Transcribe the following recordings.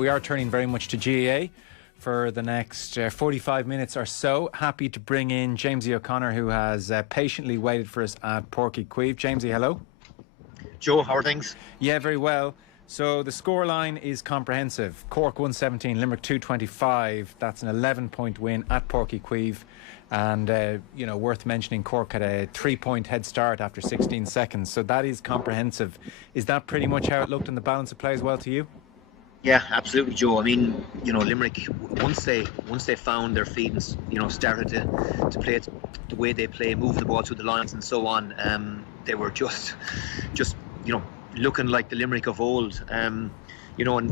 We are turning very much to GAA for the next 45 minutes or so. Happy to bring in Jamesie O'Connor, who has patiently waited for us at Páirc Uí Chaoimh. Jamesie, hello. Joe, how are things? Yeah, very well. So the scoreline is comprehensive. Cork 117, Limerick 225. That's an 11-point win at Páirc Uí Chaoimh. And, worth mentioning, Cork had a 3-point head start after 16 seconds. So that is comprehensive. Is that pretty much how it looked in the balance of play as well to you? Yeah, absolutely, Joe. I mean, Limerick, once they found their feet and started to play it the way they play, move the ball through the lines and so on, they were just looking like the Limerick of old. And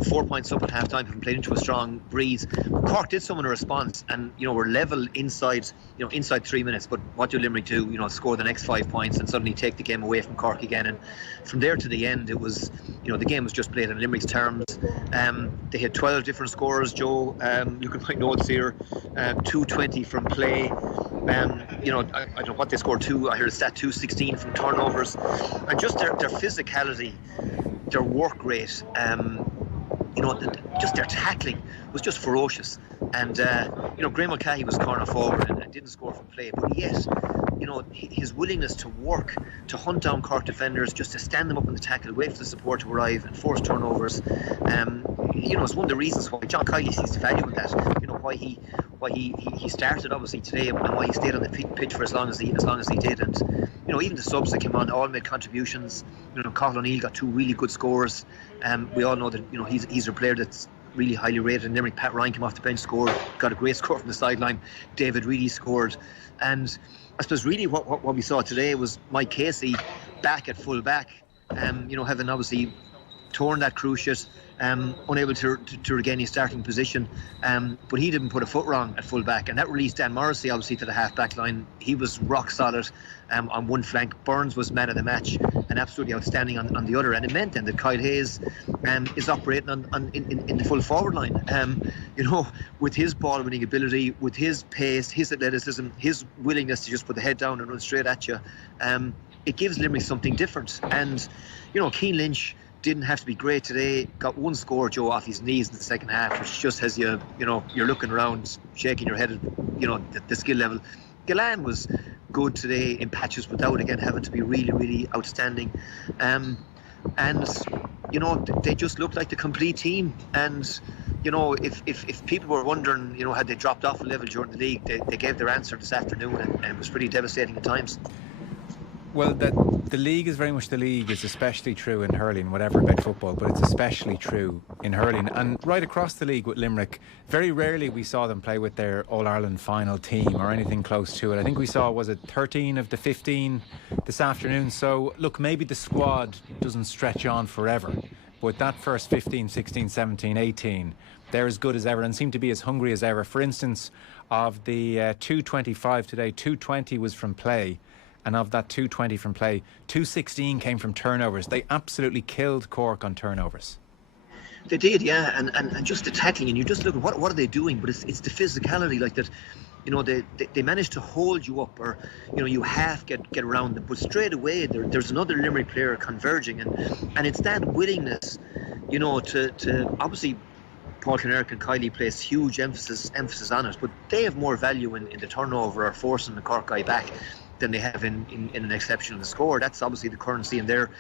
4 points up at half time, having played into a strong breeze. Cork did some in a response, and were level inside 3 minutes. But what do Limerick do? Score the next 5 points and suddenly take the game away from Cork again. And from there to the end, it was the game was just played in Limerick's terms. They had 12 different scorers, Joe. Look at my notes here. 220 from play. I don't know what they scored. I heard a stat 216 from turnovers, and just their physicality, their work rate. Just their tackling was just ferocious. And Graham Mulcahy was corner forward and didn't score from play, but yet his willingness to work, to hunt down Cork defenders, just to stand them up in the tackle, wait for the support to arrive and force turnovers, it's one of the reasons why John Kiely sees value in that. Why he started obviously today, and why he stayed on the pitch for as long as he did. And even the subs that came on all made contributions. Cathal O'Neill got 2 really good scores. We all know that he's a player that's really highly rated in Limerick. Pat Ryan came off the bench, scored, got a great score from the sideline. David Reedy scored, and I suppose really what we saw today was Mike Casey back at full back. Having obviously torn that cruciate, unable to regain his starting position, but he didn't put a foot wrong at full back, and that released Dan Morrissey obviously to the half back line. He was rock solid on one flank. Burns was man of the match and absolutely outstanding on the other, and it meant then that Kyle Hayes is operating in the full forward line, with his ball winning ability, with his pace, his athleticism, his willingness to just put the head down and run straight at you. It gives Limerick something different. And Cian Lynch didn't have to be great today. Got 1 score, Joe, off his knees in the second half, which just has you're looking around, shaking your head at the skill level. Gillan was good today in patches without, again, having to be really, really outstanding. And they just looked like the complete team. And if people were wondering, had they dropped off a level during the league, they gave their answer this afternoon, and it was pretty devastating at times. Well, the league is very much the league. It's especially true in hurling, whatever about football, but it's especially true in hurling. And right across the league with Limerick, very rarely we saw them play with their All-Ireland final team or anything close to it. I think we saw, was it 13 of the 15 this afternoon? So, look, maybe the squad doesn't stretch on forever, but that first 15, 16, 17, 18, they're as good as ever and seem to be as hungry as ever. For instance, of the 225 today, 220 was from play. And of that 220 from play, 216 came from turnovers. They absolutely killed Cork on turnovers. They did, yeah, and just the tackling, and you just look at what are they doing, but it's the physicality, like that. They managed to hold you up, or you half get around them, but straight away there's another Limerick player converging, and it's that willingness, to obviously Paul Kinnerk and Kiely place huge emphasis on it, but they have more value in the turnover or forcing the Cork guy back than they have in an exceptional score. That's obviously the currency in their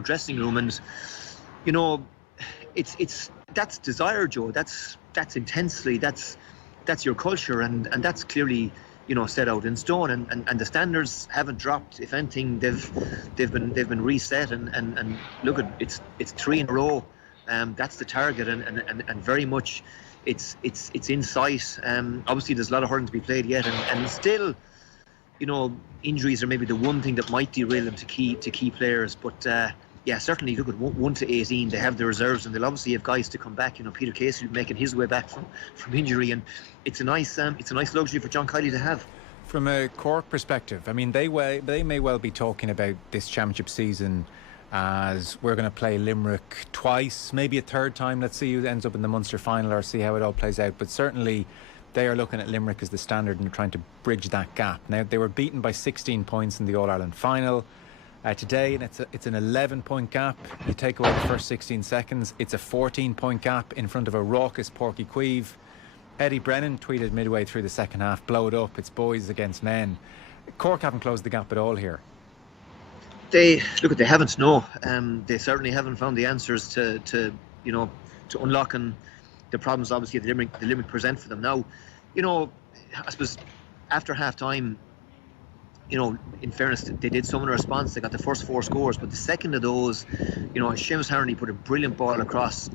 dressing room, and it's that's desire, Joe. That's intensely, that's your culture, and that's clearly set out in stone, and the standards haven't dropped. If anything, they've been reset, and look at it's 3 in a row. That's the target, and very much it's in sight. Obviously there's a lot of hurling to be played yet, and still injuries are maybe the one thing that might derail them to key players, but certainly look at 1 to 18, they have the reserves, and they'll obviously have guys to come back. Peter Casey making his way back from injury, and it's a nice luxury for John Kiely to have. From a Cork perspective, I mean, they may well be talking about this championship season as we're going to play Limerick twice, maybe a third time. Let's see who ends up in the Munster final, or see how it all plays out. But certainly they are looking at Limerick as the standard and trying to bridge that gap. Now, they were beaten by 16 points in the All-Ireland final. today, and it's an 11-point gap. You take away the first 16 seconds, it's a 14-point gap in front of a raucous Porky Queeve. Eddie Brennan tweeted midway through the second half, blow it up, it's boys against men. Cork haven't closed the gap at all here. They haven't. No, they certainly haven't found the answers to unlocking the problems. Obviously, the Limerick present for them now. I suppose after half time, in fairness, they did summon a response. They got the first 4 scores, but the second of those, Seamus Harney put a brilliant ball across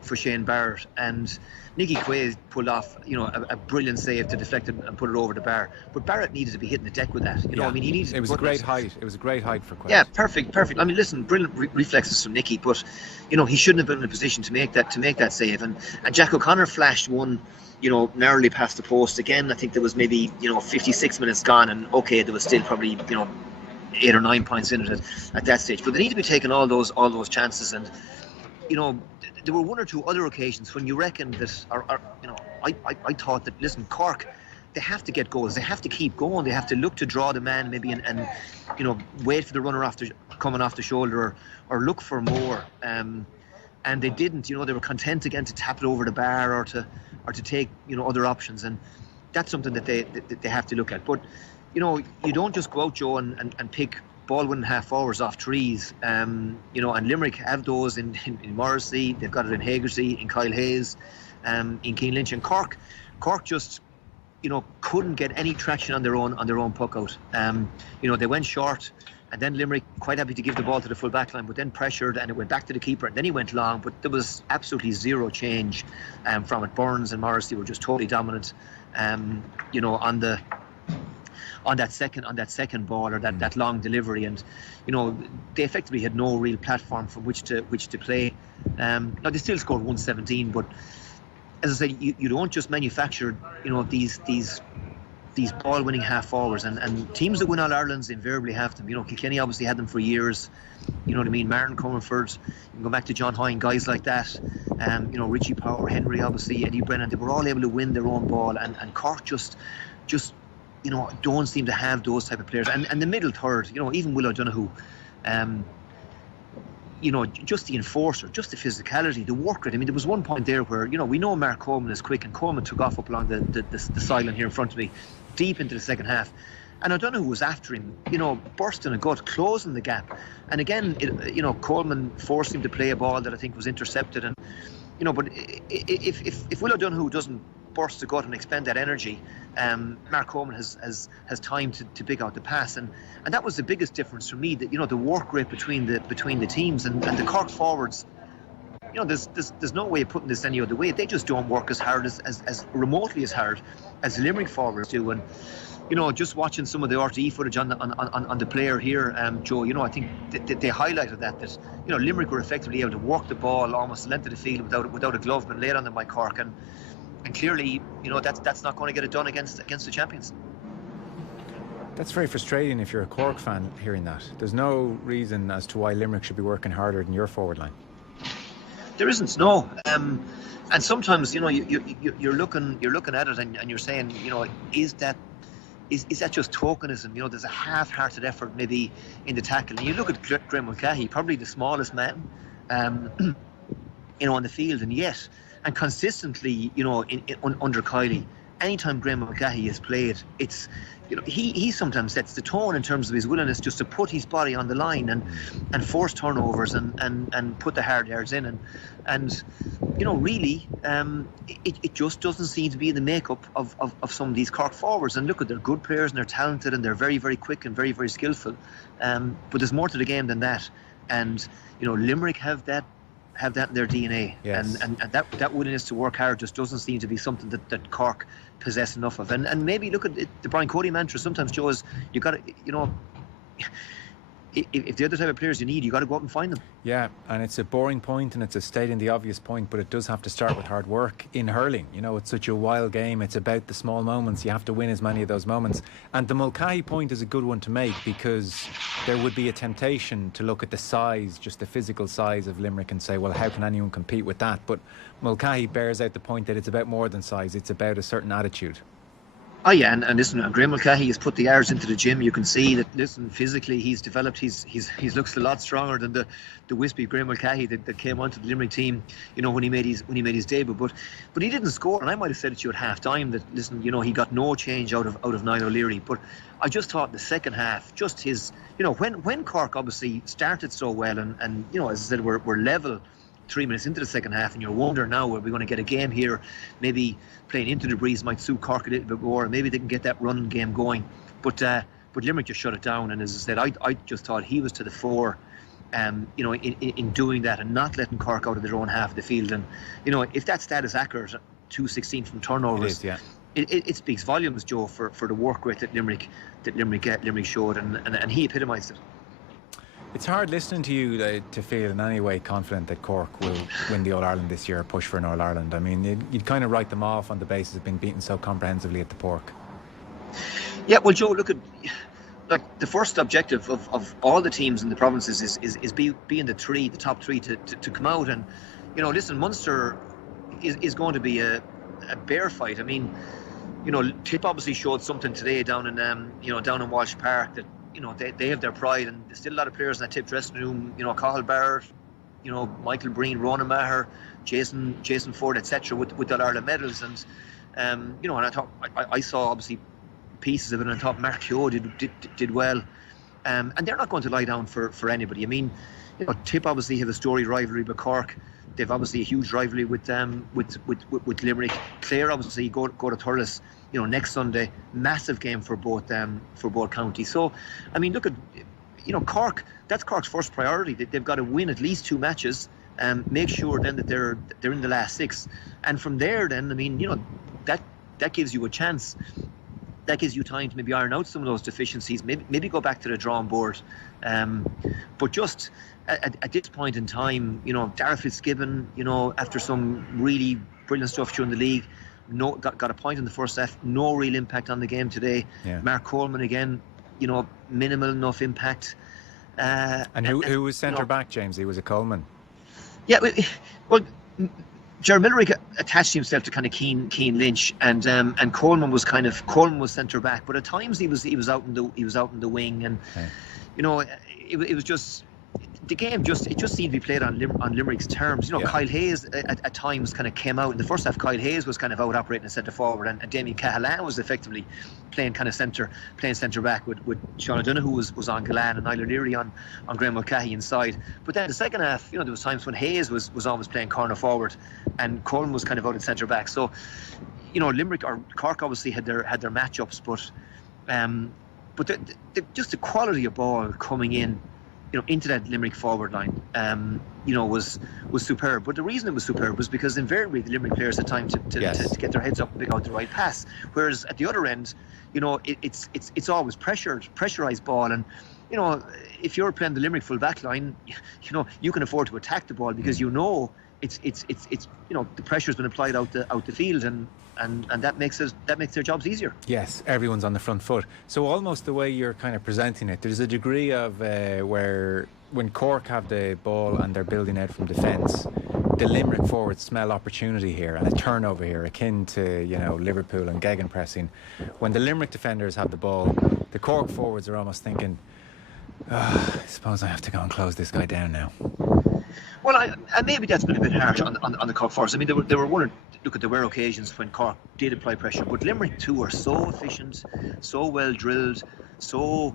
for Shane Barrett, and Nicky Quaid pulled off, a brilliant save to deflect it and put it over the bar. But Barrett needed to be hitting the deck with that. He needed. It was a great height. It was a great height for Quaid. Yeah, perfect. I mean, listen, brilliant reflexes from Nicky, but he shouldn't have been in a position to make that save. And Jack O'Connor flashed one, narrowly past the post again. I think there was maybe 56 minutes gone, and okay, there was still probably 8 or 9 points in it at that stage. But they need to be taking all those chances, and there were 1 or 2 other occasions when you reckon that, I thought that, listen, Cork, they have to get goals. They have to keep going. They have to look to draw the man maybe and wait for the runner coming off the shoulder or look for more. And they didn't. They were content again to tap it over the bar or to take other options, and that's something that they have to look at. But you don't just go out, Joe, and pick ball-winning half-forwards off trees. And Limerick have those in Morrissey. They've got it in Hagersey, in Kyle Hayes, in Keane Lynch, and Cork just couldn't get any traction on their own puck out. They went short, and then Limerick quite happy to give the ball to the full back line, but then pressured, and it went back to the keeper, and then he went long, but there was absolutely zero change from it. Burns and Morrissey were just totally dominant on that second ball, or that long delivery, and they effectively had no real platform from which to play. Now they still scored 117, but as I said, you don't just manufacture these ball-winning half-forwards, and teams that win All-Irelands invariably have them. Kilkenny obviously had them for years. You know what I mean? Martin Comerford, you can go back to John Hoyne, guys like that. Richie Power, Henry, obviously, Eddie Brennan. They were all able to win their own ball, and Cork just don't seem to have those type of players. And the middle third, even Will O'Donoghue, just the enforcer, just the physicality, the work rate. I mean, there was one point there where, we know Mark Coleman is quick, and Coleman took off up along the sideline here in front of me, deep into the second half. And O'Donoghue was after him, bursting a gut, closing the gap. And again, Coleman forced him to play a ball that I think was intercepted. And, but if Will O'Donoghue doesn't burst the gut and expend that energy, Mark Coleman has time to pick out the pass. And that was the biggest difference for me, that, the work rate between the teams and the Cork forwards. There's no way of putting this any other way. They just don't work as hard as remotely as hard as the Limerick forwards do. And just watching some of the RTE footage on the player here, Joe, I think they highlighted that Limerick were effectively able to work the ball almost the length of the field without a glove being laid on them by Cork, and clearly that's not going to get it done against the champions. That's very frustrating if you're a Cork fan hearing that. There's no reason as to why Limerick should be working harder than your forward line. There isn't, no. And sometimes you're looking at it and you're saying, is that just tokenism? There's a half-hearted effort maybe in the tackle. And you look at Graham Mulcahy, probably the smallest man, on the field, and yet, and consistently, under Kiley, anytime Graham Mulcahy has played, it's, he sometimes sets the tone in terms of his willingness just to put his body on the line and force turnovers and put the hard yards in, and really, it just doesn't seem to be in the makeup of some of these Cork forwards. And look, they're good players and they're talented and they're very, very quick and very, very skillful, but there's more to the game than that. And Limerick have that in their DNA. Yes. and that willingness to work hard just doesn't seem to be something that Cork possess enough of. And maybe look at it, the Brian Cody mantra sometimes, Joe, is you got to, if the other type of players you need, you got to go out and find them. Yeah, and it's a boring point and it's a stating the obvious point, but it does have to start with hard work in hurling. It's such a wild game. It's about the small moments. You have to win as many of those moments. And the Mulcahy point is a good one to make, because there would be a temptation to look at the size, just the physical size of Limerick, and say, well, how can anyone compete with that? But Mulcahy bears out the point that it's about more than size. It's about a certain attitude. Oh yeah, and listen, Graham Mulcahy has put the hours into the gym. You can see that. Listen, physically he's developed. He's looks a lot stronger than the wispy Graham Mulcahy that came onto the Limerick team. When he made his debut. But he didn't score, and I might have said it to you at half time that listen, he got no change out of Niall O'Leary. But I just thought in the second half, just his, when Cork obviously started so well, and as I said, we're level 3 minutes into the second half, and you're wondering now, are we going to get a game here? Maybe playing into the breeze might suit Cork a little bit more, and maybe they can get that run game going. But Limerick just shut it down, and as I said, I just thought he was to the fore, in doing that and not letting Cork out of their own half of the field. And if that stat is accurate, 216 from turnovers, it speaks volumes, Joe, for the work rate that Limerick showed, and he epitomised it. It's hard listening to you to feel in any way confident that Cork will win the All-Ireland this year, push for an All-Ireland. I mean, you'd kind of write them off on the basis of being beaten so comprehensively at the Pork. Yeah, well, Joe, look at the first objective of all the teams in the provinces is be in the top three to come out. And listen, Munster is going to be a bear fight. I mean, Tipp obviously showed something today down in Walsh Park that. They have their pride, and there's still a lot of players in that Tipp dressing room. Cathal Barrett, Michael Breen, Ronan Maher, Jason Ford, etc. with their Ireland medals, and and I thought I saw obviously pieces of it, and I thought Mark Keogh did well, and they're not going to lie down for anybody. I mean, Tipp obviously have a storied rivalry with Cork. They've obviously a huge rivalry with Limerick. Clare obviously go to Thurles. Next Sunday, massive game for both counties. So, I mean, look at, Cork. That's Cork's first priority. They've got to win at least 2 matches, make sure then that they're in the last 6, and from there, then I mean, that gives you a chance. That gives you time to maybe iron out some of those deficiencies. Maybe go back to the drawing board. But just at this point in time, Darragh Fitzgibbon, after some really brilliant stuff during the league. Got a point in the first half. No real impact on the game today. Yeah. Mark Coleman again, minimal enough impact. And who was centre back, James? He was a Coleman. Yeah, well, Ger Millerick attached himself to kind of Keane Lynch, and Coleman was centre back. But at times he was out in the wing, and it was just. The game just seemed to be played on Limerick's terms. Kyle Hayes at times kind of came out in the first half. Kyle Hayes was kind of out operating as centre forward, and Damien Cahalan was effectively playing centre back with Sean O'Donoghue was on Galan and Niall O'Leary on Graham Mulcahy inside. But then the second half, there was times when Hayes was always playing corner forward, and Coleman was kind of out at centre back. So, Limerick or Cork obviously had their matchups, but just the quality of ball coming in. Into that Limerick forward line, was superb. But the reason it was superb was because invariably the Limerick players had time to get their heads up and pick out the right pass. Whereas at the other end, it's always pressurized ball, and if you're playing the Limerick full back line, you can afford to attack the ball because it's the pressure's been applied out the field, and that makes their jobs easier. Yes, everyone's on the front foot. So almost the way you're kind of presenting it, there's a degree of where when Cork have the ball and they're building out from defence, the Limerick forwards smell opportunity here and a turnover here, akin to Liverpool and gegenpressing. When the Limerick defenders have the ball, the Cork forwards are almost thinking, I suppose I have to go and close this guy down now. Well, and maybe that's been a bit harsh on the Cork forwards. I mean, there were occasions when Cork did apply pressure, but Limerick too are so efficient, so well drilled, so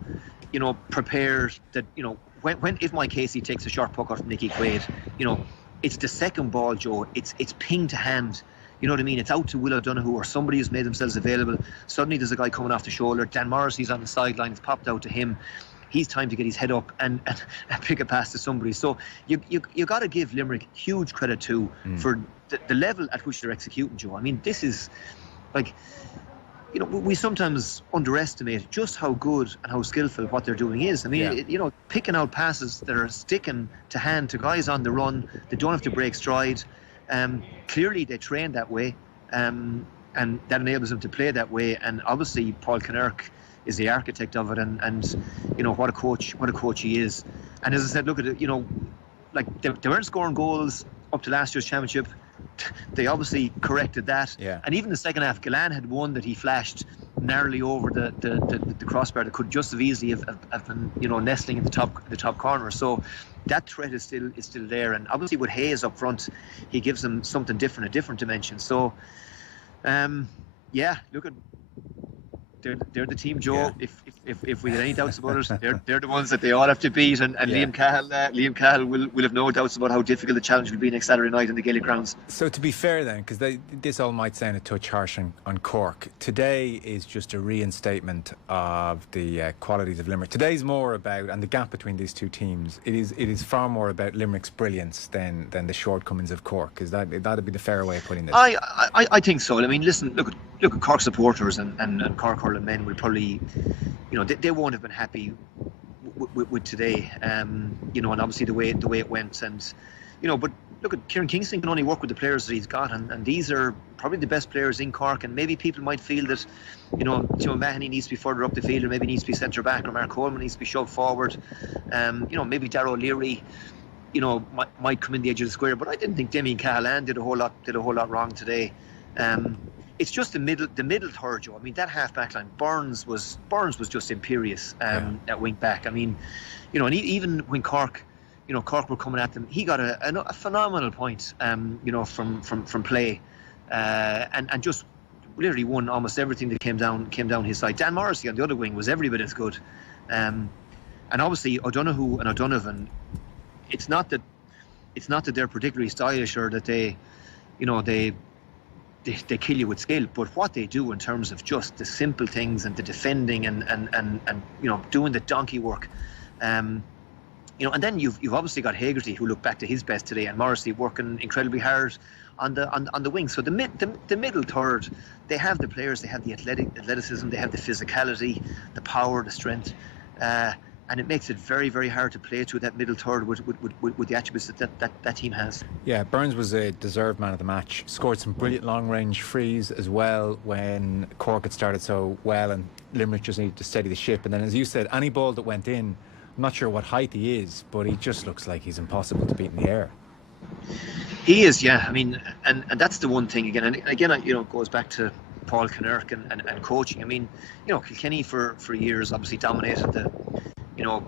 prepared that if Mike Casey takes a short puck off Nicky Quaid, it's the second ball, Joe. It's ping to hand. You know what I mean? It's out to Will O'Donoghue or somebody who's made themselves available. Suddenly there's a guy coming off the shoulder. Dan Morrissey's on the sideline. It's popped out to him. He's time to get his head up and pick a pass to somebody. So you got to give Limerick huge credit too for the level at which they're executing, Joe. I mean, this is we sometimes underestimate just how good and how skillful what they're doing is. I mean, picking out passes that are sticking to hand to guys on the run. They don't have to break stride. Clearly, they train that way, and that enables them to play that way. And obviously, Paul Kinnerk is the architect of it, and what a coach he is. And as I said, look at it, they weren't scoring goals up to last year's championship. they obviously corrected that. Yeah. And even the second half, Galan had one that he flashed narrowly over the crossbar that could just as easily have been, nestling in the top corner. So that threat is still there. And obviously with Hayes up front, he gives them something different, a different dimension. So, look at. They're the team, Joe. Yeah. If we had any doubts about it, they're the ones that they all have to beat. And Liam Cahill will have no doubts about how difficult the challenge will be next Saturday night in the Gaelic grounds. So to be fair then, because this all might sound a touch harsh on Cork, today is just a reinstatement of the qualities of Limerick. Today's more about, and the gap between these two teams, it is far more about Limerick's brilliance than the shortcomings of Cork. That'd be the fair way of putting this? I think so. I mean, listen, look at Cork supporters and Cork hurling men will probably, they won't have been happy with today, and obviously the way it went, and but look at Kieran Kingston can only work with the players that he's got, and these are probably the best players in Cork, and maybe people might feel that Joe Mahoney needs to be further up the field, or maybe needs to be centre back, or Mark Coleman needs to be shoved forward, maybe Darragh O'Leary might come in the edge of the square, but I didn't think Damien Cahalane did a whole lot wrong today. It's just the middle third, Joe. I mean, that half back line, Burns was just imperious at wing back. I mean, and even when Cork were coming at them, he got a phenomenal point, from play, and just literally won almost everything that came down his side. Dan Morrissey on the other wing was every bit as good, and obviously O'Donoghue and O'Donovan. It's not that they're particularly stylish or that they kill you with skill, but what they do in terms of just the simple things and the defending and doing the donkey work, and then you've obviously got Hagerty, who looked back to his best today, and Morrissey working incredibly hard on the wing. So the middle third, they have the players, they have the athleticism, they have the physicality, the power, the strength, and it makes it very, very hard to play through that middle third with the attributes that team has. Yeah, Burns was a deserved man of the match. Scored some brilliant long-range frees as well when Cork had started so well, and Limerick just needed to steady the ship. And then, as you said, any ball that went in, I'm not sure what height he is, but he just looks like he's impossible to beat in the air. He is, yeah. I mean, and that's the one thing again. And again, it goes back to Paul Kinnerk and coaching. I mean, Kilkenny for years obviously dominated the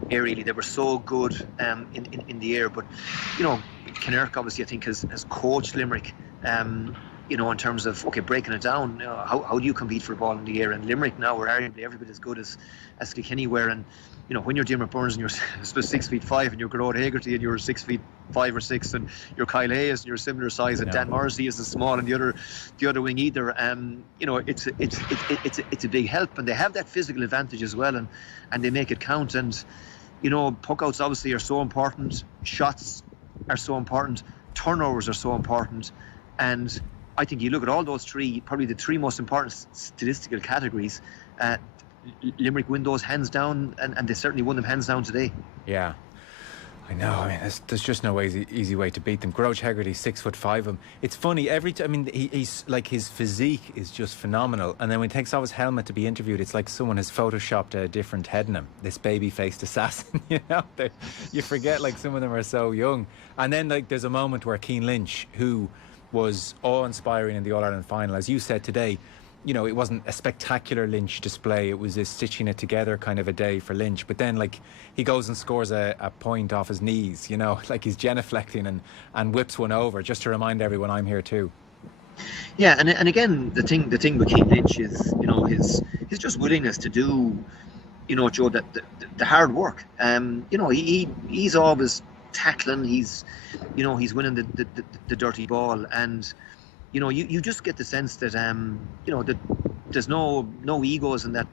aerially. They were so good in the air, but Kinnerk obviously I think has coached Limerick in terms of breaking it down. How do you compete for a ball in the air? And Limerick now are arguably every bit as good as Kilkenny were. And when you're Diarmaid Burns and you're 6'5" and you're Gearóid Hagerty and you're 6'5" or 6, and you're Kyle Hayes and you're similar size, and Dan Morrissey isn't small and the other wing either. It's a big help, and they have that physical advantage as well, and they make it count. And puck outs obviously are so important, shots are so important, turnovers are so important, and I think you look at all those three, probably the three most important statistical categories. Limerick win those hands down, and they certainly won them hands down today. Yeah, I know. I mean, there's just no easy way to beat them. Gearóid Hagerty, 6'5". It's funny every time. I mean, he's like, his physique is just phenomenal. And then when he takes off his helmet to be interviewed, it's like someone has photoshopped a different head in him. This baby-faced assassin, you forget like some of them are so young. And then like there's a moment where Cian Lynch, who was awe-inspiring in the All-Ireland final, as you said today. It wasn't a spectacular Lynch display. It was a stitching it together kind of a day for Lynch. But then, like, he goes and scores a point off his knees, like he's genuflecting and whips one over, just to remind everyone I'm here too. Yeah, and again, the thing with Cian Lynch is, his just willingness to do, Joe, the hard work. He's always tackling. He's winning the dirty ball, and you just get the sense that that there's no egos in that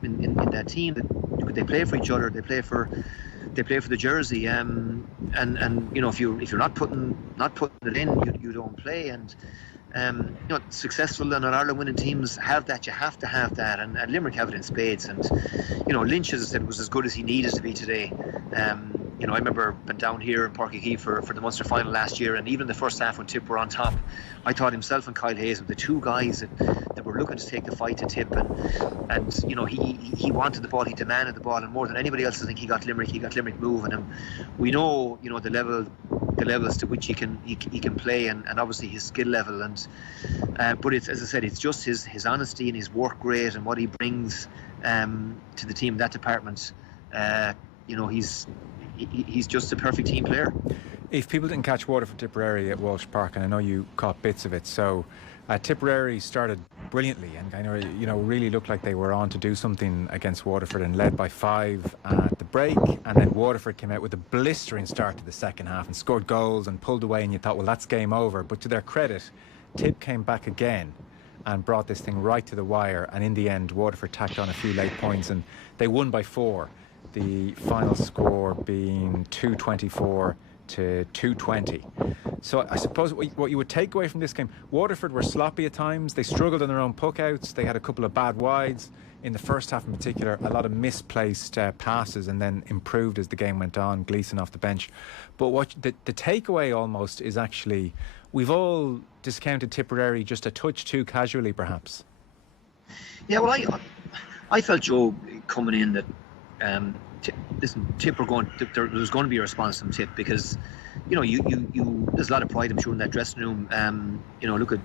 team. That they play for each other. They play for the jersey. And if you're not putting it in, you don't play. And successful and Ireland winning teams have that. You have to have that, and Limerick have it in spades. And Lynch, as I said, was as good as he needed to be today. I remember being down here in Páirc Uí Chaoimh for the Munster final last year, and even the first half when Tipp were on top, I thought himself and Kyle Hayes were the two guys that were looking to take the fight to Tipp, and he wanted the ball, he demanded the ball, and more than anybody else, I think he got Limerick moving, and we know the levels to which he can play, and obviously his skill level, and but it's, as I said, it's just his honesty and his work rate and what he brings to the team in that department. He's just a perfect team player. If people didn't catch Waterford Tipperary at Walsh Park, and I know you caught bits of it, so Tipperary started brilliantly and kind of really looked like they were on to do something against Waterford and led by 5 at the break, and then Waterford came out with a blistering start to the second half and scored goals and pulled away, and you thought, well, that's game over. But to their credit, Tipp came back again and brought this thing right to the wire, and in the end Waterford tacked on a few late points and they won by 4, the final score being 224 to 220. So I suppose what you would take away from this game, Waterford were sloppy at times, they struggled on their own puckouts, they had a couple of bad wides in the first half in particular, a lot of misplaced passes, and then improved as the game went on, Gleeson off the bench. But what the takeaway almost is actually, we've all discounted Tipperary just a touch too casually perhaps. Yeah, well, I felt, Joe, coming in that Tipp were going. There was going to be a response from Tipp, because there's a lot of pride, I'm sure, in that dressing room. Look at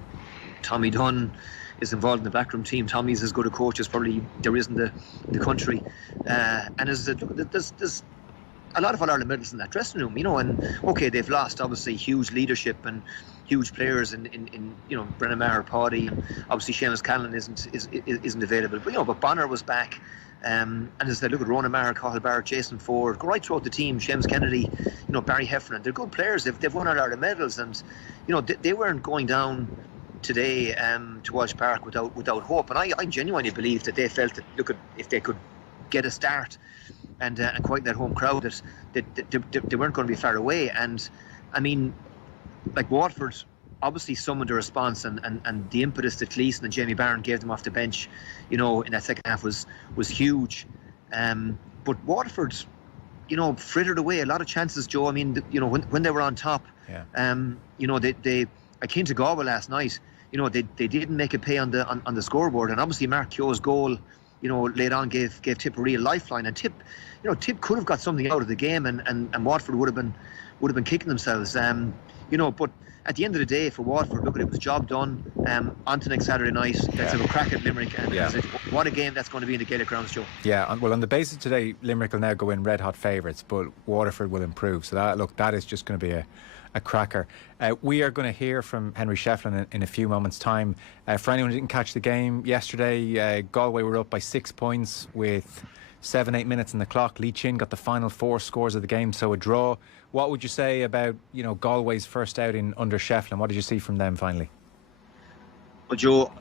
Tommy Dunn is involved in the backroom team. Tommy's as good a coach as probably there is in the country, and there's a lot of All-Ireland medals in that dressing room. And okay, they've lost obviously huge leadership and huge players in Brennan Maher, Paddy, and obviously Seamus Callan isn't available. But Bonner was back. And as I said, look at Ronan Maher, Cathal Barrett, Jason Ford, go right throughout the team, Seamus Kennedy, Barry Heffernan. They're good players. They've won All-Ireland medals, and they weren't going down today to Walsh Park without hope. And I genuinely believe that they felt that, look, if they could get a start and quieten that home crowd, that they weren't going to be far away. And I mean, like, Waterford obviously summoned a response, and the impetus that Gleeson and Jamie Barron gave them off the bench, in that second half was huge. But Waterford, frittered away a lot of chances, Joe. I mean, when they were on top, I came to Galway last night. They didn't make it pay on the scoreboard, and obviously Mark Keogh's goal, later on gave Tipp a real lifeline, and Tipp could have got something out of the game, and Waterford would have been kicking themselves. But at the end of the day, for Waterford, look, it was job done. On to next Saturday night. Let's have a crack at Limerick, and what a game that's going to be in the Gaelic grounds, Joe. Yeah, well, on the basis today, Limerick will now go in red hot favourites, but Waterford will improve. So that is just going to be a cracker. We are going to hear from Henry Shefflin in a few moments' time. For anyone who didn't catch the game yesterday, Galway were up by 6 points with 7-8 minutes on the clock. Lee Chin got the final 4 scores of the game, so a draw. What would you say about Galway's first outing under Shefflin? What did you see from them finally? Well, Joe,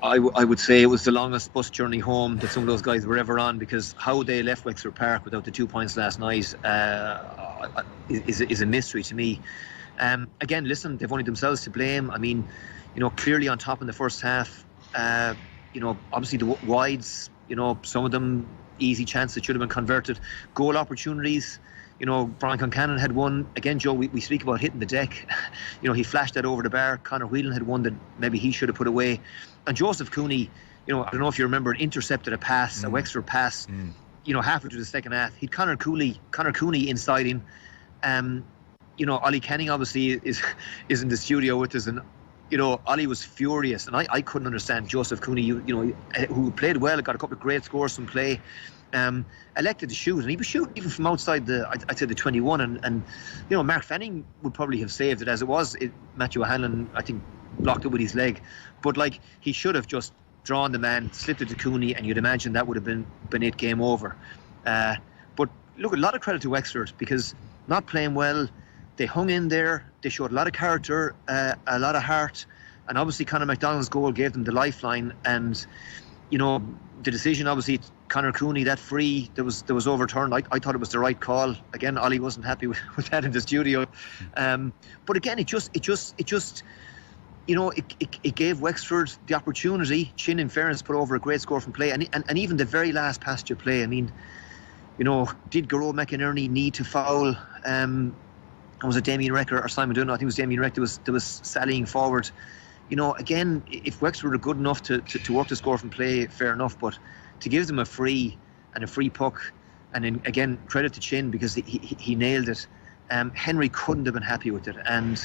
I would say it was the longest bus journey home that some of those guys were ever on, because how they left Wexford Park without the 2 points last night is a mystery to me. Again, listen, they've only themselves to blame. I mean, clearly on top in the first half. Obviously the wides, some of them easy chances that should have been converted. Goal opportunities. Brian Concannon had one. Again, Joe, we speak about hitting the deck. He flashed that over the bar. Conor Whelan had one that maybe he should have put away. And Joseph Cooney, I don't know if you remember, intercepted a pass, a Wexford pass, halfway through the second half. He'd Conor Cooney inside him. Ollie Kenning obviously is in the studio with us, and Ollie was furious, and I couldn't understand Joseph Cooney, who played well, got a couple of great scores from play, elected to shoot, and he was shooting even from outside I'd say the 21, and Mark Fanning would probably have saved it as it was. Matthew O'Hanlon, I think, blocked it with his leg, but he should have just drawn the man, slipped it to Cooney, and you'd imagine that would have been it, game over. But look, a lot of credit to Wexford, because not playing well, they hung in there, they showed a lot of character, a lot of heart, and obviously Conor McDonald's goal gave them the lifeline. And the decision, obviously, Conor Cooney, that free that was overturned, I thought it was the right call. Again, Ollie wasn't happy with that in the studio, but again, it gave Wexford the opportunity. Chin, in fairness, put over a great score from play, and even the very last passage of play. I mean, did Garrod McInerney need to foul? Was it Damien Recker or Simon Dunn? I think it was Damien Recker that was sallying forward. Again, if Wexford are good enough to work the score from play, fair enough. But to give them a free puck, and then again, credit to Chin because he nailed it. Henry couldn't have been happy with it. And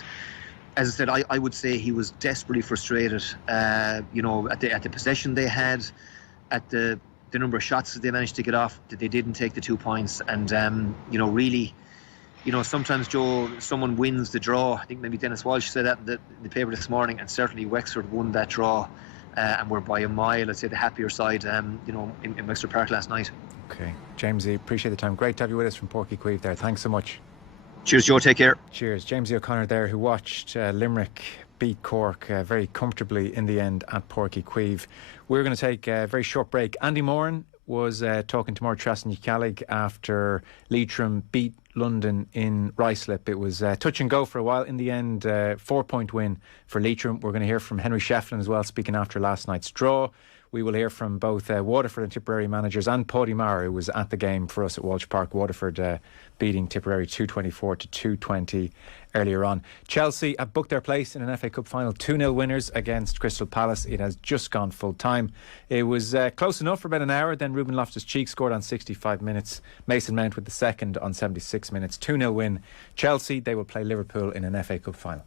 as I said, I would say he was desperately frustrated. At the possession they had, at the number of shots that they managed to get off, that they didn't take the 2 points. And really, sometimes, Joe, someone wins the draw. I think maybe Dennis Walsh said that in the paper this morning, and certainly Wexford won that draw, and were by a mile, I'd say, the happier side, in Wexford Park last night. Okay, Jamesie, appreciate the time. Great to have you with us from Porky Queeve there. Thanks so much. Cheers, Joe. Take care. Cheers. Jamesie O'Connor there, who watched Limerick beat Cork very comfortably in the end at Porky Queeve. We're going to take a very short break. Andy Moran was talking to Moran after Leitrim beat London in Ruislip. It was touch and go for a while. In the end, 4-point win for Leitrim. We're going to hear from Henry Shefflin as well, speaking after last night's draw. We will hear from both Waterford and Tipperary managers, and Paddy Maher, who was at the game for us at Walsh Park. Waterford beating Tipperary 224-220 earlier on. Chelsea have booked their place in an FA Cup final, 2-0 winners against Crystal Palace. It has just gone full time. It was close enough for about an hour. Then Ruben Loftus-Cheek scored on 65 minutes. Mason Mount with the second on 76 minutes. 2-0 win. Chelsea, they will play Liverpool in an FA Cup final.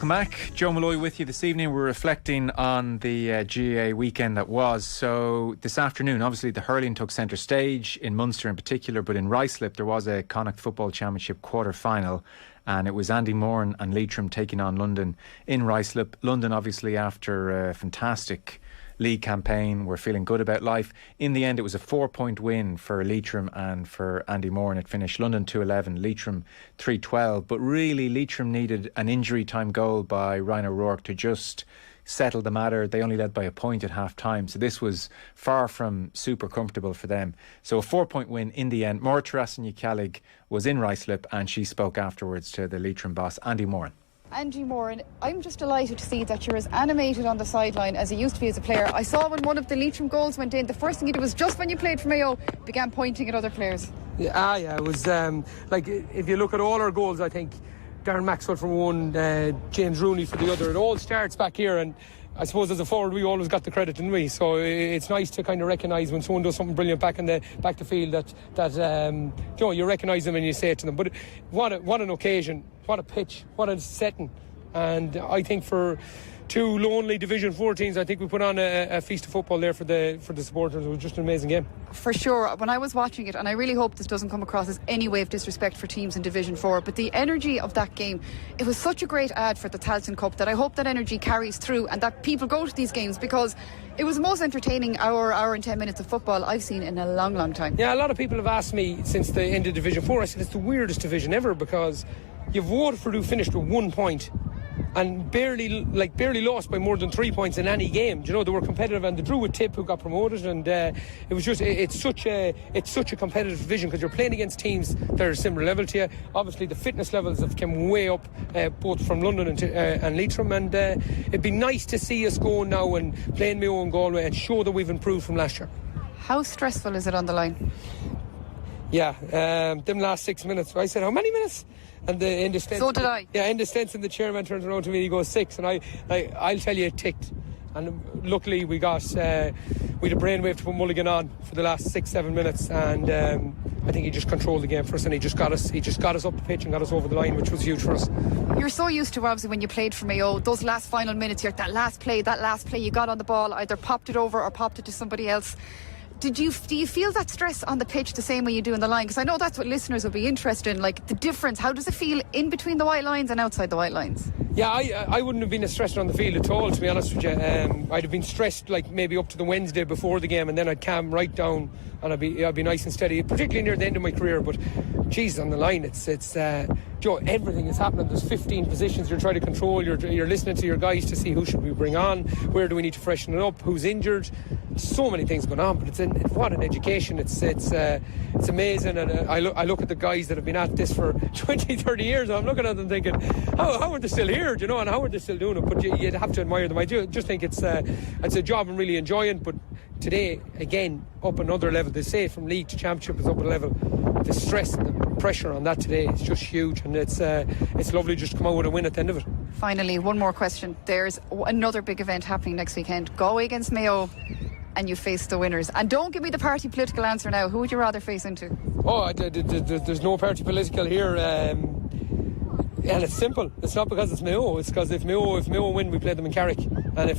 Welcome back. Joe Molloy with you this evening. We're reflecting on the GAA weekend that was. So this afternoon, obviously the hurling took centre stage in Munster in particular, but in Ruislip there was a Connacht Football Championship quarter-final, and it was Andy Moran and Leitrim taking on London in Ruislip. London, obviously, after a fantastic league campaign, were feeling good about life. In the end, it was a 4-point win for Leitrim and for Andy Moran. It finished London 2-11, Leitrim 3-12. But really, Leitrim needed an injury time goal by Ryan O'Rourke to just settle the matter. They only led by a point at half time, so this was far from super comfortable for them. So a 4-point win in the end. Maura Tarasin-Ucalig was in Ruislip, and she spoke afterwards to the Leitrim boss, Andy Moran. Andy Moran, I'm just delighted to see that you're as animated on the sideline as you used to be as a player. I saw when one of the Leitrim goals went in, the first thing you did was, just when you played for Mayo, began pointing at other players. Yeah, it was if you look at all our goals, I think Darren Maxwell for one, James Rooney for the other, it all starts back here, and I suppose as a forward we always got the credit, didn't we? So it's nice to kind of recognise when someone does something brilliant back the field that you recognise them and you say it to them. But what an occasion, what a pitch, what a setting. And I think for two lonely Division 4 teams, I think we put on a feast of football there for the supporters. It was just an amazing game. For sure. When I was watching it, and I really hope this doesn't come across as any way of disrespect for teams in Division 4, but the energy of that game, it was such a great ad for the Tailteann Cup that I hope that energy carries through and that people go to these games, because it was the most entertaining hour and 10 minutes of football I've seen in a long, long time. Yeah, a lot of people have asked me since the end of Division 4, I said it's the weirdest division ever, because you've Waterford who finished with 1 point and barely lost by more than 3 points in any game. They were competitive, and they drew with Tipp, who got promoted, and it was just it's such a competitive division, because you're playing against teams that are similar level to you. Obviously the fitness levels have come way up, both from London and Leitrim, and it'd be nice to see us go now and playing Mayo and Galway and show that we've improved from last year. How stressful is it on the line? Yeah, them last 6 minutes. I said, how many minutes? And so did I. Yeah, in the Stenson, the chairman turns around to me and he goes 6, and I'll tell you, it ticked. And luckily we had a brainwave to put Mulligan on for the last 6-7 minutes, and I think he just controlled the game for us, and he just got us up the pitch and got us over the line, which was huge for us. You're so used to, obviously, when you played for Mayo, those last final minutes here, that last play you got on the ball, either popped it over or popped it to somebody else. Do you feel that stress on the pitch the same way you do on the line? Because I know that's what listeners will be interested in, like the difference. How does it feel in between the white lines and outside the white lines? Yeah, I wouldn't have been as stressed on the field at all, to be honest with you. I'd have been stressed like maybe up to the Wednesday before the game, and then I'd calm right down and I'd be nice and steady, particularly near the end of my career. But geez, on the line, it's everything is happening. There's 15 positions you're trying to control. You're listening to your guys to see who should we bring on, where do we need to freshen it up, who's injured. So many things going on, but what an education. It's amazing, and I look at the guys that have been at this for 20-30 years, and I'm looking at them thinking, how are they still here, and how are they still doing it? But you'd have to admire them. I just think it's a job I'm really enjoying, but today, again, up another level. They say from league to championship is up a level. The stress and the pressure on that today is just huge, and it's lovely just to come out with a win at the end of it. Finally, one more question. There's another big event happening next weekend. Galway against Mayo, and you face the winners. And don't give me the party political answer now. Who would you rather face into? Oh, there's no party political here. And it's simple. It's not because it's Mayo. It's because if Mayo win, we play them in Carrick, and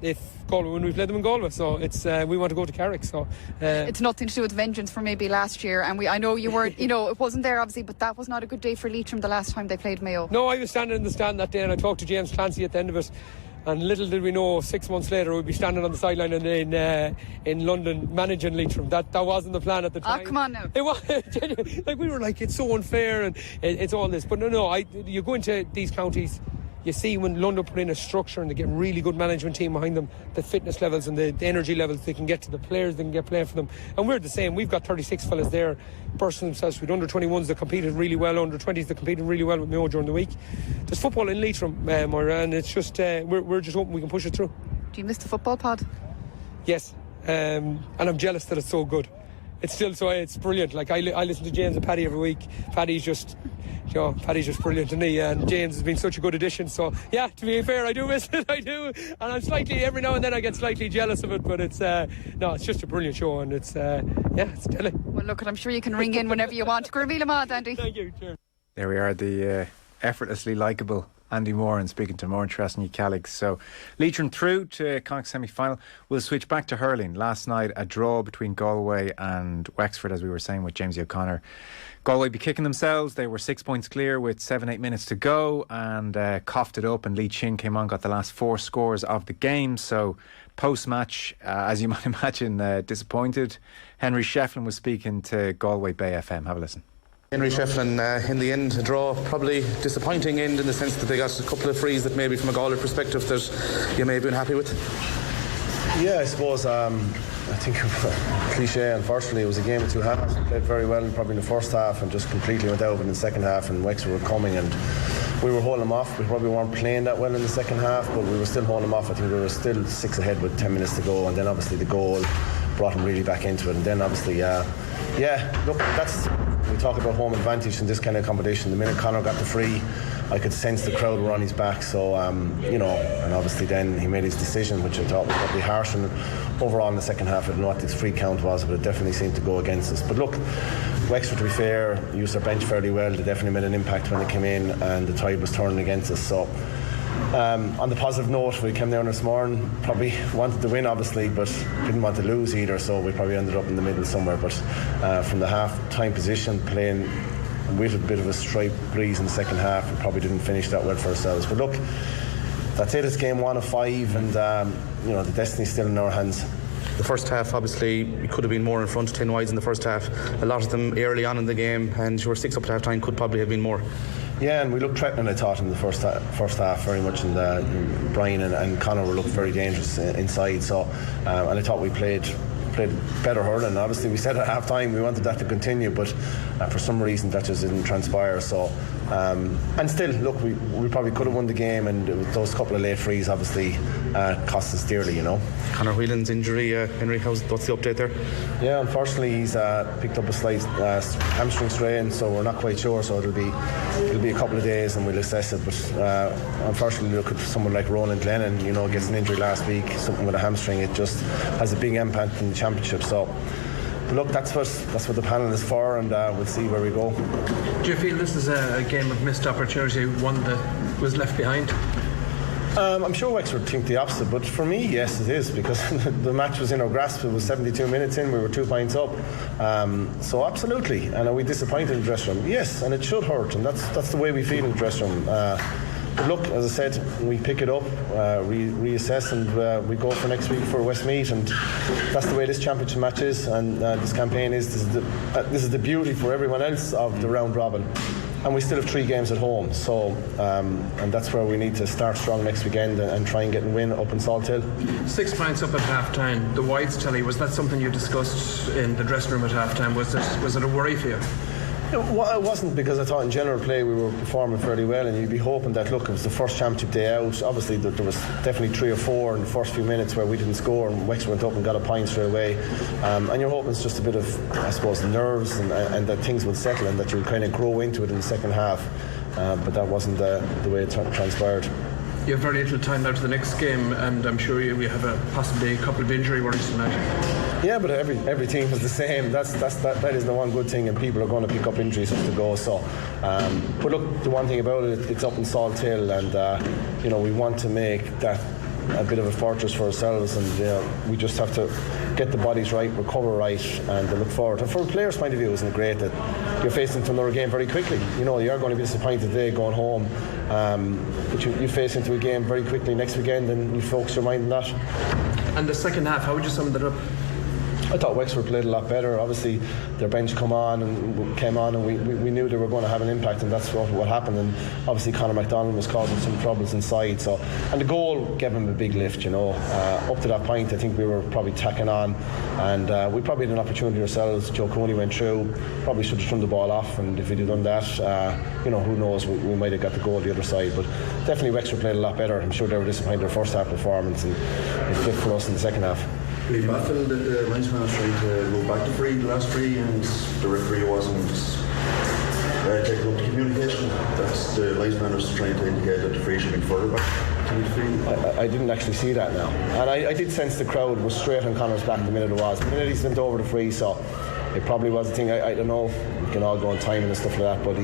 if Galway win, we play them in Galway. So it's we want to go to Carrick. So it's nothing to do with vengeance for maybe last year. And I know you weren't. It wasn't there obviously, but that was not a good day for Leitrim the last time they played Mayo. No, I was standing in the stand that day, and I talked to James Clancy at the end of it. And little did we know, 6 months later we'd be standing on the sideline in London managing Leitrim. That wasn't the plan at the time. Oh, come on now. It was like we were like, it's so unfair, and it's all this. But no, you go into these counties, you see when London put in a structure and they get really good management team behind them, the fitness levels and the energy levels they can get to the players, they can get playing for them. And we're the same. We've got 36 fellas there bursting themselves with under-21s that competed really well, under-20s that competed really well with Mayo during the week. There's football in Leitrim, Moira, and it's just we're just hoping we can push it through. Do you miss the football pod? Yes, and I'm jealous that it's so good. It's still it's brilliant. Like I listen to James and Paddy every week. Paddy's just brilliant, and James has been such a good addition. So yeah, to be fair, I do miss it. I do, and I'm slightly, every now and then I get slightly jealous of it. But it's it's just a brilliant show, and it's telling. Well, look, I'm sure you can ring in whenever you want. Gurmila Mad, Andy. Thank you. Cheers. There we are, the effortlessly likeable Andy Moran speaking to more interest in Calyx. So Leitrim through to Connacht semi-final. We'll switch back to hurling. Last night a draw between Galway and Wexford, as we were saying, with Jamesie O'Connor. Galway be kicking themselves. They were 6 points clear with 7-8 minutes to go, and coughed it up, and Lee Chin came on, got the last 4 scores of the game. So post-match, as you might imagine, disappointed. Henry Shefflin was speaking to Galway Bay FM. Have a listen. Henry Shefflin, in the end, a draw, probably disappointing end in the sense that they got a couple of frees that maybe from a Galway perspective that you may have been happy with. Yeah, I suppose I think cliche, unfortunately, it was a game of two halves. We played very well probably in the first half and just completely went out in the second half, and Wexford were coming and we were holding them off. We probably weren't playing that well in the second half, but we were still holding them off. I think we were still 6 ahead with 10 minutes to go, and then obviously the goal brought them really back into it. And then obviously look, we talk about home advantage in this kind of competition. The minute Conor got the free, I could sense the crowd were on his back. So and obviously then he made his decision, which I thought was probably harsh. And overall in the second half, I don't know what this free count was, but it definitely seemed to go against us. But look, Wexford, to be fair, used their bench fairly well. They definitely made an impact when they came in, and the tide was turning against us. So on the positive note, we came down this morning, probably wanted to win obviously, but didn't want to lose either, so we probably ended up in the middle somewhere. But from the half-time position, playing with a bit of a stripe breeze in the second half, we probably didn't finish that well for ourselves. But look, that's it. It's game 1 of 5, and the destiny's still in our hands. The first half, obviously, we could have been more in front, 10 wides in the first half. A lot of them early on in the game, and you were 6 up at half time, could probably have been more. Yeah, and we looked threatening, I thought, in the first half very much, and Brian and Conor were looking very dangerous inside. So, and I thought we played better hurling. Obviously, we said at half time we wanted that to continue, but for some reason that just didn't transpire. So, and still, look, we probably could have won the game, and those couple of late frees obviously cost us dearly, Conor Whelan's injury, Henry, what's the update there? Yeah, unfortunately he's picked up a slight hamstring strain, so we're not quite sure. So it'll be a couple of days and we'll assess it. But unfortunately, look at someone like Ronan Glennon, gets an injury last week, something with a hamstring. It just has a big impact in the championship. So, but look, that's what the panel is for, and we'll see where we go. Do you feel this is a game of missed opportunity, one that was left behind? I'm sure Wexford think the opposite, but for me, yes, it is, because the match was in our grasp. It was 72 minutes in, we were 2 points up. So absolutely, and are we disappointed in the dressing room? Yes, and it should hurt, and that's the way we feel in the dressing room. But look, as I said, we pick it up, reassess, and we go for next week for Westmeath, and that's the way this championship match is, and this campaign is. This is the beauty for everyone else of the round robin. And we still have 3 games at home, so and that's where we need to start strong next weekend and try and get a win up in Salt Hill. 6 points up at half time. The wides tally, was that something you discussed in the dressing room at half time? Was it a worry for you? It wasn't, because I thought in general play we were performing fairly well, and you'd be hoping that, look, it was the first championship day out. Obviously there was definitely 3 or 4 in the first few minutes where we didn't score, and Wexford went up and got a point straight away, and you're hoping it's just a bit of, I suppose, nerves, and that things will settle and that you'll kind of grow into it in the second half, but that wasn't the way it transpired. You have very little time now to the next game, and I'm sure we have possibly a couple of injury worries tonight. Yeah, but every team is the same. That is the one good thing, and people are going to pick up injuries as they go. So, but look, the one thing about it, it's up in Salt Hill, and we want to make that a bit of a fortress for ourselves, and we just have to get the bodies right, recover right, and look forward. And from a player's point of view, isn't it great that you're facing into another game very quickly? You're going to be disappointed today going home, but you face into a game very quickly next weekend, and you focus your mind on that. And the second half, how would you sum that up? I thought Wexford played a lot better. Obviously their bench came on, and we knew they were going to have an impact, and that's what happened. And obviously Conor McDonald was causing some troubles inside, and the goal gave him a big lift. Up to that point I think we were probably tacking on, and we probably had an opportunity ourselves. Joe Coney went through, probably should have thrown the ball off, and if we'd have done that, who knows, we might have got the goal the other side. But definitely Wexford played a lot better. I'm sure they were disappointed in their first half performance, and it flipped for us in the second half. We baffled that the linesman was trying to go back to free, the last free, and the referee wasn't taking up the communication. That's the linesman was trying to indicate that the free should be further back to the free. I didn't actually see that now, and I did sense the crowd was straight on Connor's back the minute it was. The minute he went over the free, so it probably was a thing. I don't know, we can all go on timing and stuff like that, but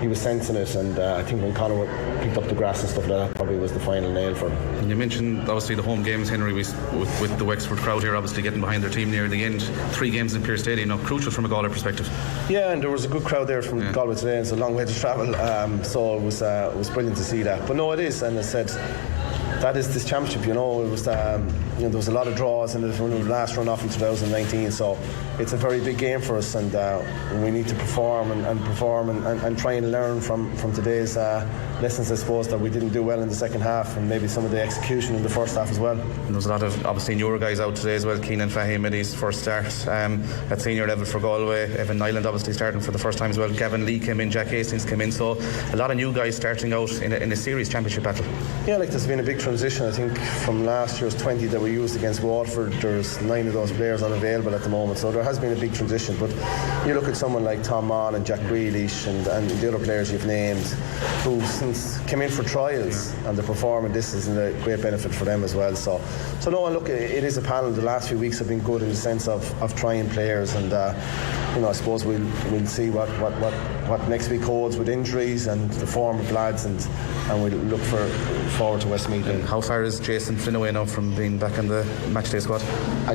he was sensing it, and I think when Connor picked up the grass and stuff like that, probably was the final nail for him. And you mentioned obviously the home games, Henry, with the Wexford crowd here obviously getting behind their team near the end. 3 games in Pearse Stadium, crucial from a Galway perspective. Yeah, and there was a good crowd there from Galway today. It's a long way to travel, so it was brilliant to see that. But no, it is, and I said, that is this championship. It was there was a lot of draws in the last run off in 2019, so it's a very big game for us, and we need to perform and try and learn from today's lessons, I suppose, that we didn't do well in the second half, and maybe some of the execution in the first half as well. And there was a lot of obviously newer guys out today as well. Keenan Fahey made his first start at senior level for Galway. Evan Nyland obviously starting for the first time as well. Gavin Lee came in, Jack Hastings came in, so a lot of new guys starting out in a serious championship battle. Yeah, there's been a big transition. I think from last year's 20 that we used against Waterford, there's 9 of those players unavailable at the moment, so there has been a big transition. But you look at someone like Tom Mon and Jack Grealish and the other players you've named, who since came in for trials, and they're performing, this is a great benefit for them as well. So no, look, it is a panel. The last few weeks have been good in the sense of trying players, and I suppose we'll see what next week holds with injuries and the form of lads, and we'll look forward to Westmeath. And how far is Jason Flynn away now from being back in the matchday squad?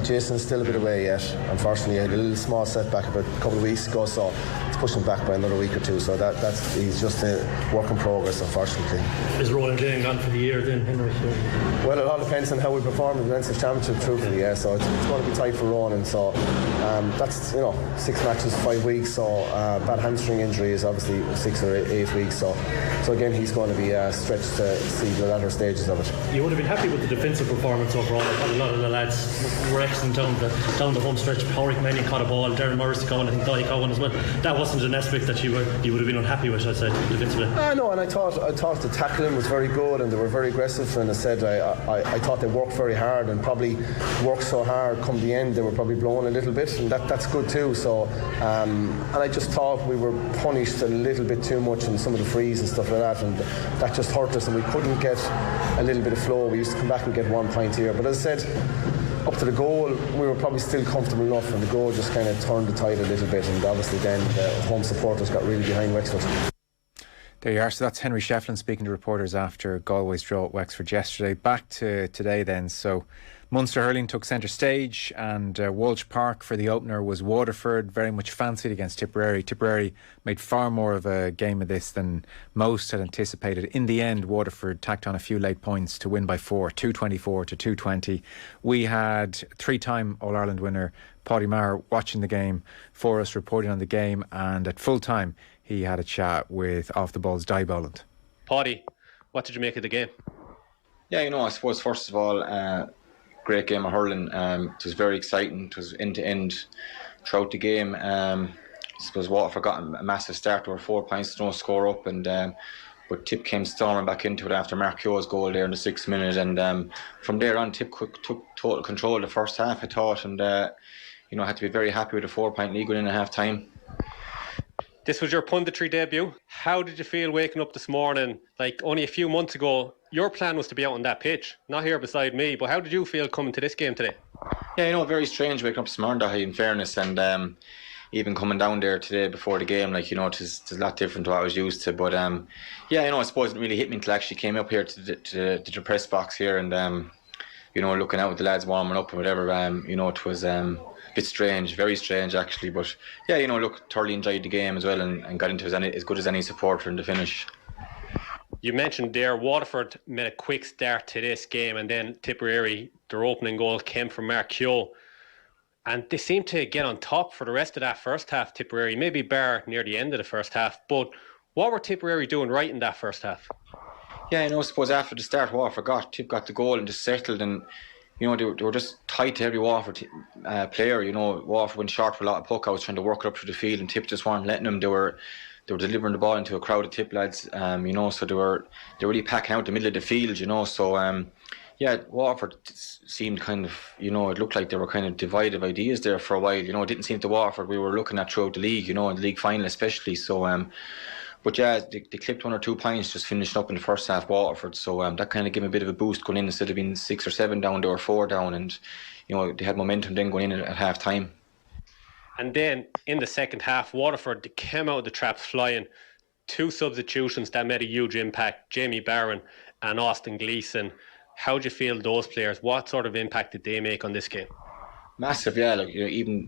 Jason's still a bit away yet. Unfortunately, he had a little small setback about a couple of weeks ago, so it's pushing back by another week or two. So that's he's just a work in progress, unfortunately. Is Roland Glenn gone for the year then, Henry? Well, it all depends on how we perform in the Leinster Championship, truthfully, yeah. So it's going to be tight for Ronan. So that's 6 matches, 5 weeks. So bad hamstring injury is obviously 6 or 8 weeks. So again, he's going to be stretched to see the latter stages of it. You would have been happy with the defensive performance overall. I thought a lot of the lads were excellent down the home stretch. Horick Manning caught a ball, Darren Morris caught one, I think Dolly caught one as well. That wasn't an aspect that you would have been unhappy with, I'd say, defensively. No, and I thought the tackling was very good, and they were very aggressive, and I said I thought they worked very hard, and probably worked so hard come the end they were probably blown a little bit, and that's good too. So and I just thought we were punished a little bit too much in some of the frees and stuff like that, and that just hurt us, and we couldn't get a little bit of flow. We used to come back and get 1 point here, but as I said, up to the goal we were probably still comfortable enough, and the goal just kind of turned the tide a little bit, and obviously then the home supporters got really behind Wexford. There you are. So that's Henry Shefflin speaking to reporters after Galway's draw at Wexford yesterday. Back to today then. So Munster Hurling took centre stage, and Walsh Park for the opener was Waterford, very much fancied against Tipperary. Tipperary made far more of a game of this than most had anticipated. In the end, Waterford tacked on a few late points to win by 4, 224 to 220. We had 3-time All-Ireland winner Paddy Maher watching the game for us, reporting on the game, and at full time he had a chat with Off the Ball's Di Boland. Paddy, what did you make of the game? Yeah, I suppose first of all, great game of hurling. It was very exciting. It was end to end throughout the game. suppose Waterford got a massive start. There were 4 points to no score up, and but Tipp came storming back into it after Mark Keogh's goal there in the 6th minute, and from there on Tipp took total control of the first half, I thought, and had to be very happy with a 4-point lead going in at half time. This was your punditry debut. How did you feel waking up this morning? Like, only a few months ago, your plan was to be out on that pitch, not here beside me, but how did you feel coming to this game today? Yeah, very strange waking up this morning, in fairness, and even coming down there today before the game, it's a lot different to what I was used to, but I suppose it didn't really hit me until I actually came up here to the press box here, and looking out with the lads warming up and whatever, it was a bit strange, very strange actually, but thoroughly enjoyed the game as well, and got into as good as any supporter in the finish. You mentioned there Waterford made a quick start to this game, and then Tipperary, their opening goal came from Mark Keogh, and they seemed to get on top for the rest of that first half, Tipperary, maybe bar near the end of the first half, but what were Tipperary doing right in that first half? Yeah, I suppose after the start Waterford Tipp got the goal and just settled, and they were just tight to every Waterford player. Waterford went short for a lot of puck outs, trying to work it up through the field, and Tipp just weren't letting them. They were delivering the ball into a crowd of Tipp lads, so they were really packing out the middle of the field, so Waterford seemed kind of, it looked like they were kind of divided of ideas there for a while. It didn't seem the Waterford we were looking at throughout the league, in the league final especially. So, but yeah, they clipped 1 or 2 points just finishing up in the first half, Waterford. So that kind of gave them a bit of a boost going in. Instead of being 6 or 7 down, they were 4 down, and they had momentum then going in at half time. And then in the second half, Waterford, they came out of the traps flying. 2 substitutions that made a huge impact, Jamie Barron and Austin Gleeson. How do you feel those players? What sort of impact did they make on this game? Massive, yeah. Even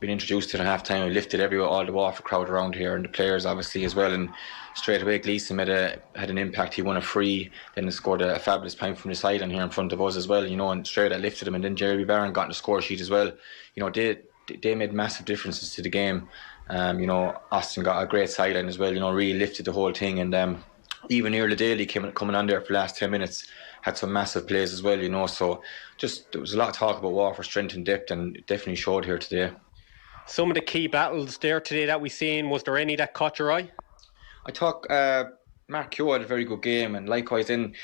being introduced to the half time, we lifted all the Waterford crowd around here, and the players obviously as well. And straight away, Gleeson had an impact. He won a free, then he scored a fabulous point from the sideline here in front of us as well. And straight away lifted him. And then Jeremy Barron got on the score sheet as well. They made massive differences to the game. Austin got a great sideline as well. Really lifted the whole thing. And even Nearly Daly coming on there for the last 10 minutes. Had some massive plays as well, so just there was a lot of talk about Waterford's strength and depth, and it definitely showed here today. Some of the key battles there today that we seen, was there any that caught your eye? I thought Mark Keogh had a very good game, and likewise then,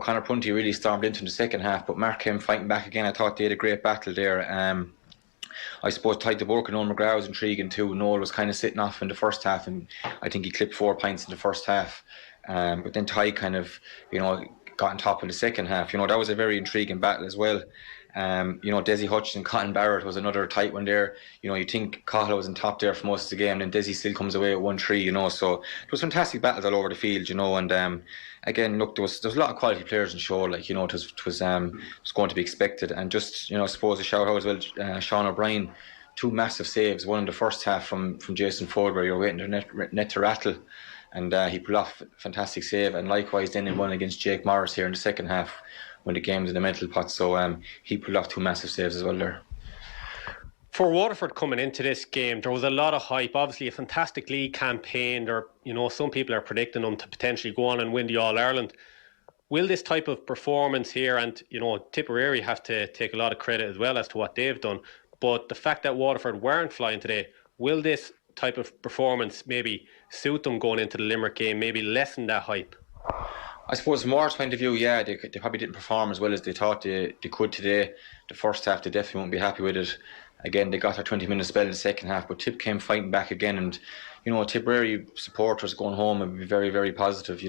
Conor Prunty really stormed into the second half, but Mark came fighting back again. I thought they had a great battle there. I suppose tied the work, and Noel McGrath was intriguing too. Noel was kind of sitting off in the first half, and I think he clipped 4 points in the first half, but then Ty kind of, got on top in the second half. That was a very intriguing battle as well. Desi Hutchinson, Cotton Barrett was another tight one there. You think Cahill was on top there for most of the game, and then Desi still comes away at 1-3, so it was fantastic battles all over the field, and again, look, there was a lot of quality players in show, it was going to be expected. And just, I suppose a shout out as well, Sean O'Brien, 2 massive saves, one in the first half from Jason Ford, where you're waiting for net to rattle, and he pulled off a fantastic save, and likewise then in one against Jake Morris here in the second half when the game was in the mental pot, so he pulled off 2 massive saves as well there. For Waterford coming into this game, there was a lot of hype, obviously a fantastic league campaign. There, some people are predicting them to potentially go on and win the All-Ireland. Will this type of performance here, and Tipperary have to take a lot of credit as well as to what they've done, but the fact that Waterford weren't flying today, will this type of performance maybe suit them going into the Limerick game, maybe lessen that hype? I suppose from our point of view, yeah, they probably didn't perform as well as they thought they could today. The first half, they definitely won't be happy with it. Again, they got their 20-minute spell in the second half, but Tipp came fighting back again, and Tipperary supporters going home would be very, very positive.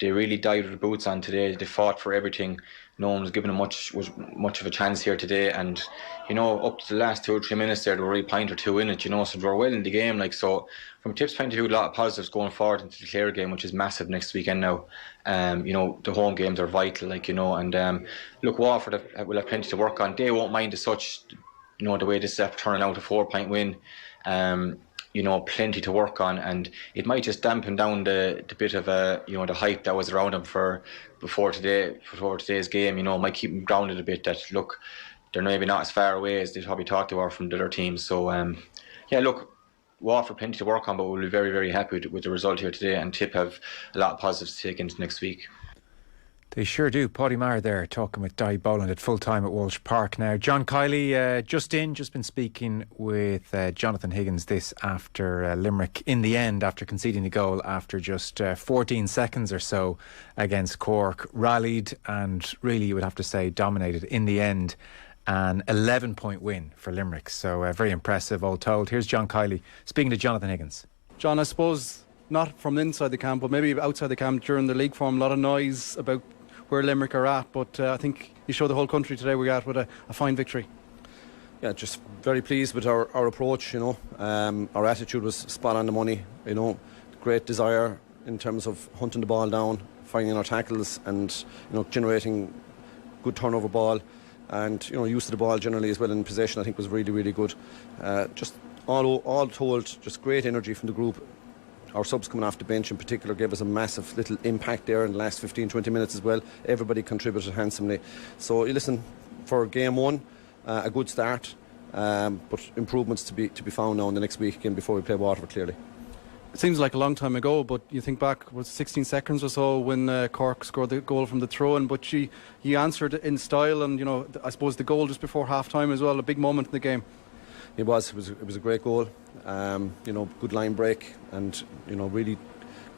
They really died with the boots on today. They fought for everything. No one was given them much of a chance here today, and up to the last 2 or 3 minutes there, they were really a point or 2 in it. So they were well in the game. So from Tipp's point of view, a lot of positives going forward into the Clare game, which is massive next weekend now. The home games are vital, and look, Waterford will have plenty to work on. They won't mind as such, the way this is turning out, a 4-point win. Plenty to work on, and it might just dampen down the bit of the hype that was around them before today's game. Might keep them grounded a bit. That look, they're maybe not as far away as they probably thought they were from the other teams. So look, Waterford plenty to work on, but we'll be very, very happy with the result here today, and Tipp have a lot of positives to take into next week. They sure do. Paddy Maher there talking with Di Boland at full time at Walsh Park now. John Kiley just been speaking with Jonathan Higgins this after Limerick in the end, after conceding a goal after just 14 seconds or so against Cork, rallied and really you would have to say dominated in the end. An 11-point win for Limerick, so very impressive all told. Here's John Kiley speaking to Jonathan Higgins. John, I suppose not from inside the camp but maybe outside the camp during the league form, a lot of noise about where Limerick are at, but I think you showed the whole country today we got with a fine victory. Yeah, just very pleased with our approach, our attitude was spot on the money, great desire in terms of hunting the ball down, finding our tackles and, generating good turnover ball and, use of the ball generally as well in possession I think was really, really good. Just all told, just great energy from the group. Our subs coming off the bench in particular gave us a massive little impact there in the last 15-20 minutes as well. Everybody contributed handsomely. So listen, for game one, a good start, but improvements to be found now in the next week again before we play Waterford clearly. It seems like a long time ago, but you think back, was 16 seconds or so when Cork scored the goal from the throw-in, but you answered in style and, I suppose the goal just before half-time as well, a big moment in the game. It was a great goal, good line break and, really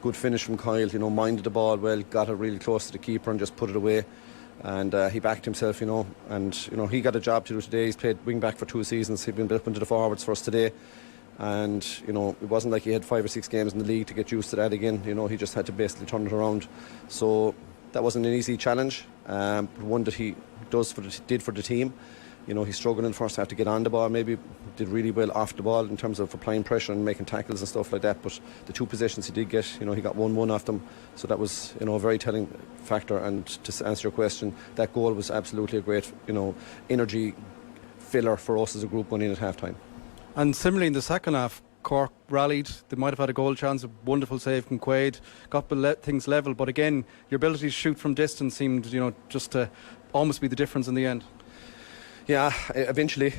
good finish from Kyle, minded the ball well, got it really close to the keeper and just put it away. And he backed himself, and, he got a job to do today. He's played wing back for 2 seasons. He's been built into the forwards for us today. And, it wasn't like he had 5 or 6 games in the league to get used to that again. He just had to basically turn it around. So that wasn't an easy challenge, but one that he did for the team. He struggled in the first half to get on the ball, maybe did really well off the ball in terms of applying pressure and making tackles and stuff like that, but the 2 possessions he did get, he got 1-1 off them, so that was, a very telling factor. And to answer your question, that goal was absolutely a great, energy filler for us as a group going in at half-time. And similarly in the second half, Cork rallied. They might have had a goal chance, a wonderful save from Quaid, got things level, but again, your ability to shoot from distance seemed, just to almost be the difference in the end. Yeah, eventually,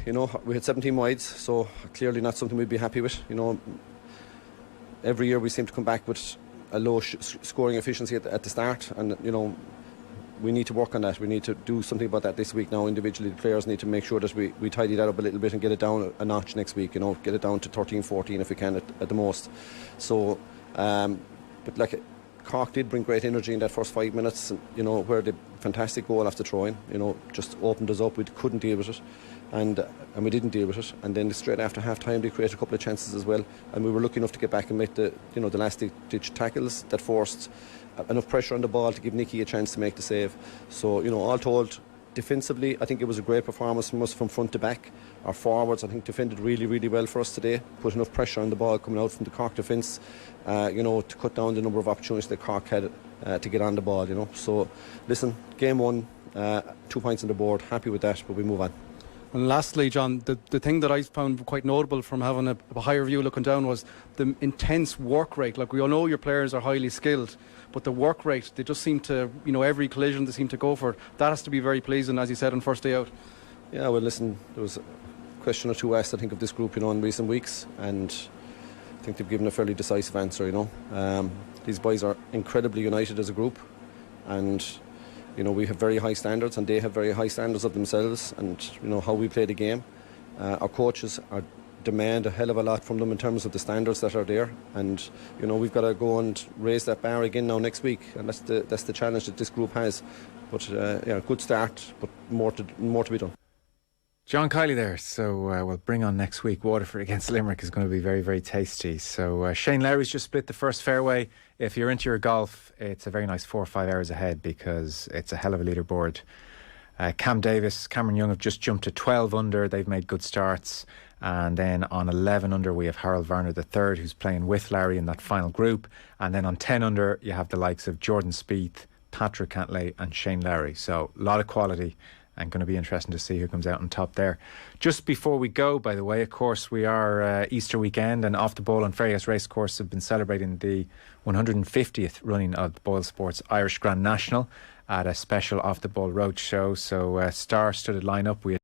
we had 17 wides, so clearly not something we'd be happy with. Every year we seem to come back with a low scoring efficiency at the start, and we need to work on that. We need to do something about that this week now. Individually, the players need to make sure that we tidy that up a little bit and get it down a notch next week. Get it down to 13, 14 if we can at the most. So, but like Cork did bring great energy in that first 5 minutes, where the fantastic goal after throwing, just opened us up. We couldn't deal with it, and we didn't deal with it. And then straight after half time, they created a couple of chances as well, and we were lucky enough to get back and make the last ditch tackles that forced enough pressure on the ball to give Nicky a chance to make the save. So, all told, defensively, I think it was a great performance from us from front to back. Our forwards, I think, defended really, really well for us today. Put enough pressure on the ball coming out from the Cork defence, to cut down the number of opportunities that Cork had to get on the ball, So, listen, game one, 2 points on the board, happy with that, but we move on. And lastly, John, the thing that I found quite notable from having a higher view looking down was the intense work rate. Like, we all know your players are highly skilled, but the work rate, they just seem to, every collision they seem to go for. That has to be very pleasing, as you said, on first day out. Yeah, well, listen, there was a question or two asked, I think, of this group, in recent weeks, and I think they've given a fairly decisive answer, These boys are incredibly united as a group, and, we have very high standards, and they have very high standards of themselves, and, how we play the game. Our coaches demand a hell of a lot from them in terms of the standards that are there, and we've got to go and raise that bar again now next week, and that's the challenge that this group has. But good start, but more to be done. John Kiley there. So we'll bring on next week. Waterford against Limerick is going to be very, very tasty. So Shane Lowry's just split the first fairway. If you're into your golf, it's a very nice 4 or 5 hours ahead because it's a hell of a leaderboard. Cam Davis, Cameron Young have just jumped to 12 under. They've made good starts. And then on 11 under, we have Harold Varner III, who's playing with Larry in that final group. And then on 10 under, you have the likes of Jordan Spieth, Patrick Cantlay and Shane Lowry. So a lot of quality, and going to be interesting to see who comes out on top there. Just before we go, by the way, of course, we are Easter weekend, and Off the Ball and Fairhouse Racecourse have been celebrating the 150th running of the Boyle Sports Irish Grand National at a special Off the Ball road show. So star-studded lineup. We